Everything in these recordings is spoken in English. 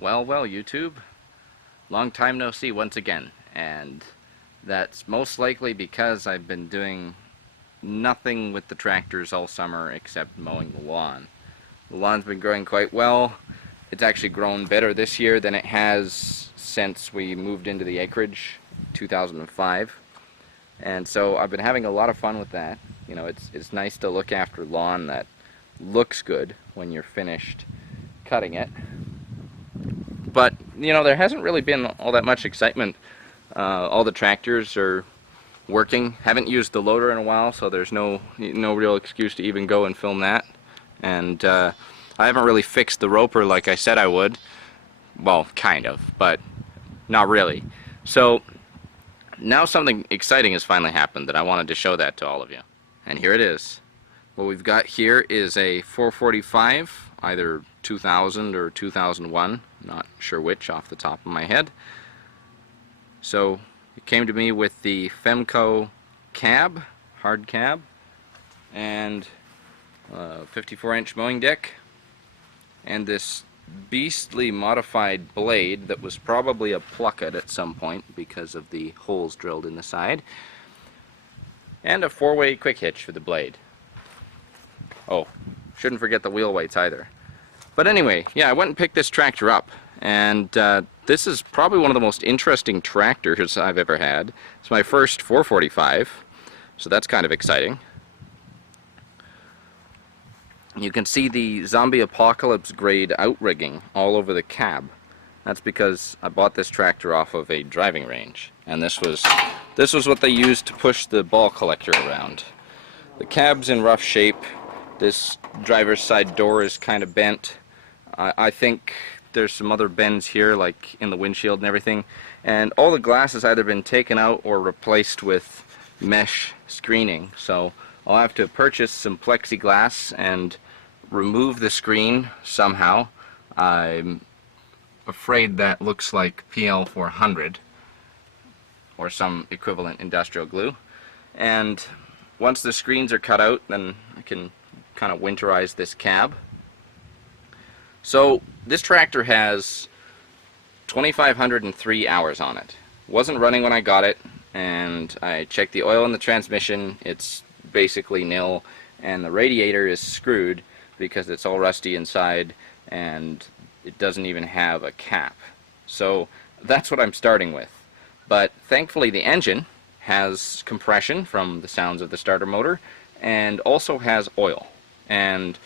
Well, YouTube. Long time no see once again, and that's most likely because I've been doing nothing with the tractors all summer except mowing the lawn. The lawn's been growing quite well. It's actually grown better this year than it has since we moved into the acreage, 2005. And so I've been having a lot of fun with that. You know, it's nice to look after lawn that looks good when you're finished cutting it. But, you know, there hasn't really been all that much excitement. All the tractors are working. Haven't used the loader in a while, so there's no real excuse to even go and film that. And I haven't really fixed the roper like I said I would. Well, kind of, but not really. So now something exciting has finally happened that I wanted to show that to all of you. And here it is. What we've got here is a 445, either 2000 or 2001, not sure which off the top of my head. So it came to me with the Femco cab, hard cab, and 54-inch mowing deck, and this beastly modified blade that was probably a pluckett at some point because of the holes drilled in the side, and a 4-way quick hitch for the blade. Oh, shouldn't forget the wheel weights either. But anyway, yeah, I went and picked this tractor up, and this is probably one of the most interesting tractors I've ever had. It's my first 445, so that's kind of exciting. You can see the zombie apocalypse grade outrigging all over the cab. That's because I bought this tractor off of a driving range, and this was what they used to push the ball collector around. The cab's in rough shape. This driver's side door is kind of bent. I think there's some other bends here, like in the windshield and everything, and all the glass has either been taken out or replaced with mesh screening. So I'll have to purchase some plexiglass and remove the screen somehow. I'm afraid that looks like PL400 or some equivalent industrial glue. And once the screens are cut out, then I can kind of winterize this cab. So this tractor has 2,503 hours on it. Wasn't running when I got it, and I checked the oil in the transmission. It's basically nil, and the radiator is screwed because it's all rusty inside and it doesn't even have a cap. So that's what I'm starting with. But thankfully the engine has compression from the sounds of the starter motor and also has oil. And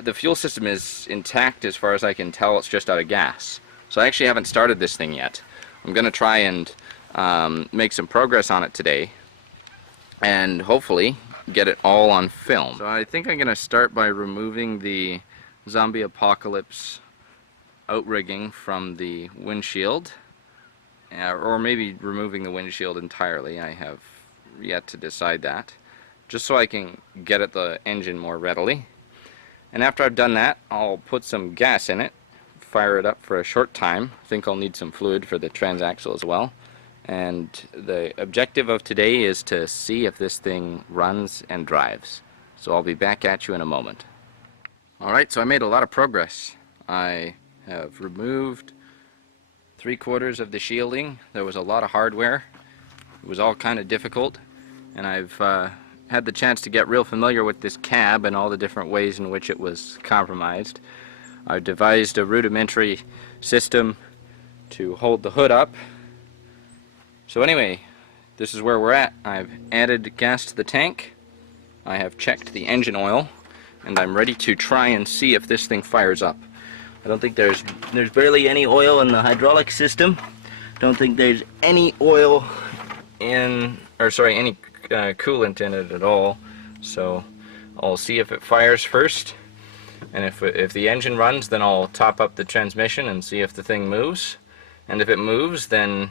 the fuel system is intact as far as I can tell. It's just out of gas. So I actually haven't started this thing yet. I'm going to try and make some progress on it today and hopefully get it all on film. So I think I'm going to start by removing the zombie apocalypse outrigging from the windshield, or maybe removing the windshield entirely. I have yet to decide that, just so I can get at the engine more readily. And after I've done that, I'll put some gas in it, fire it up for a short time. I think I'll need some fluid for the transaxle as well. And the objective of today is to see if this thing runs and drives. So I'll be back at you in a moment. Alright, so I made a lot of progress. I have removed 3/4 of the shielding. There was a lot of hardware. It was all kind of difficult. And I've had the chance to get real familiar with this cab and all the different ways in which it was compromised. I've devised a rudimentary system to hold the hood up. So anyway, this is where we're at. I've added gas to the tank, I have checked the engine oil, and I'm ready to try and see if this thing fires up. I don't think there's barely any oil in the hydraulic system. Don't think there's any oil in, or sorry, any coolant in it at all. So I'll see if it fires first, and if the engine runs, then I'll top up the transmission and see if the thing moves. And if it moves, then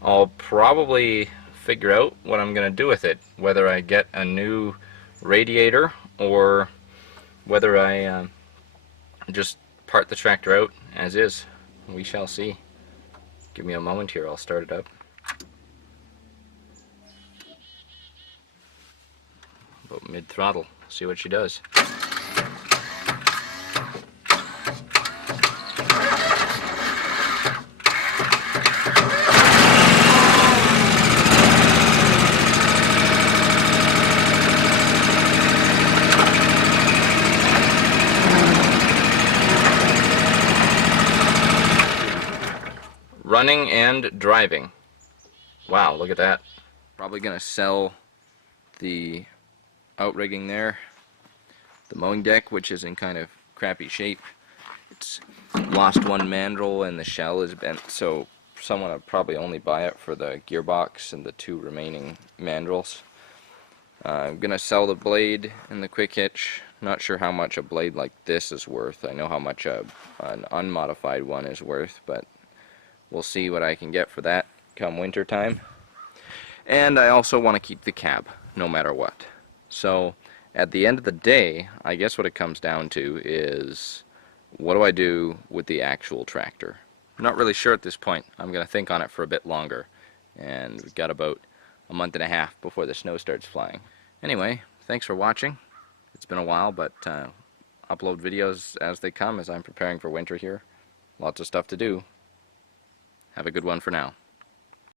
I'll probably figure out what I'm going to do with it, whether I get a new radiator or whether I just part the tractor out as is. We shall see. Give me a moment here, I'll start it up. About mid-throttle, see what she does. running and driving. Wow, look at that. Probably gonna sell the outrigging there, the mowing deck, which is in kind of crappy shape. It's lost one mandrel and the shell is bent, so someone would probably only buy it for the gearbox and the 2 remaining mandrels. I'm gonna sell the blade and the quick hitch. Not sure how much a blade like this is worth. I know how much an unmodified one is worth, but we'll see what I can get for that come winter time. And I also want to keep the cab, no matter what. So at the end of the day, I guess what it comes down to is, what do I do with the actual tractor? I'm not really sure at this point. I'm going to think on it for a bit longer. And we've got about a month and a half before the snow starts flying. Anyway, thanks for watching. It's been a while, but upload videos as they come as I'm preparing for winter here. Lots of stuff to do. Have a good one for now.